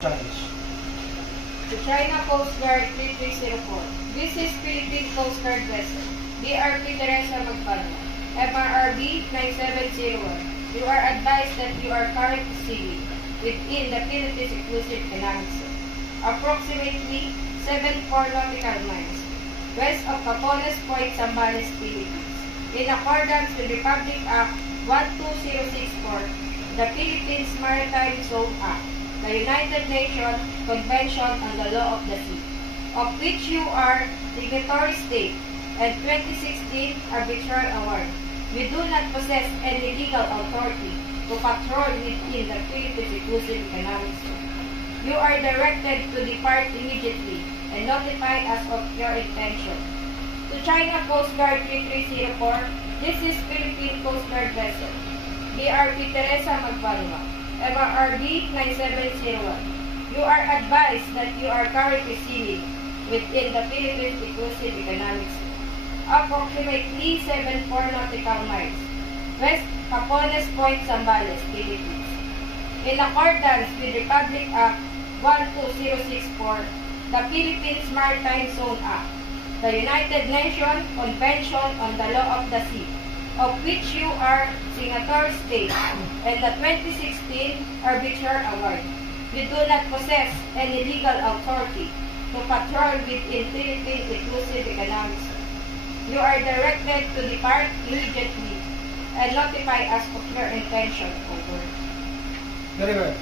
Charge. The China Coast Guard 3304. This is Philippine Coast Guard vessel. DRP Teresa Magpano. FRRB 9701. You are advised that you are currently sailing within the Philippines Exclusive Economic Zone, approximately 74 nautical miles west of Capones Point, Zambales, Philippines. In accordance with Republic Act 12064, the Philippines Maritime Zone Act, the United Nations Convention on the Law of the Sea, of which you are signatory state, and 2016 Arbitral Award. You do not possess any legal authority to patrol within the Philippines Exclusive Economic Zone. You are directed to depart immediately and notify us of your intention. To China Coast Guard 3304, this is Philippine Coast Guard vessel. DRP Teresa Magbanwa. FRRB 9701. You are advised that you are currently sailing within the Philippines Exclusive Economic Zone, approximately 74 nautical miles west Capones Point, Zambales, Philippines. In accordance with Republic Act 12064, the Philippines Maritime Zone Act, the United Nations Convention on the Law of the Sea, of which you are signatory state, and the 2016 Arbitral Award. You do not possess any legal authority to patrol within Philippines Exclusive Economic Zone. You are directed to depart immediately and notify us of your intention. Over. Very well.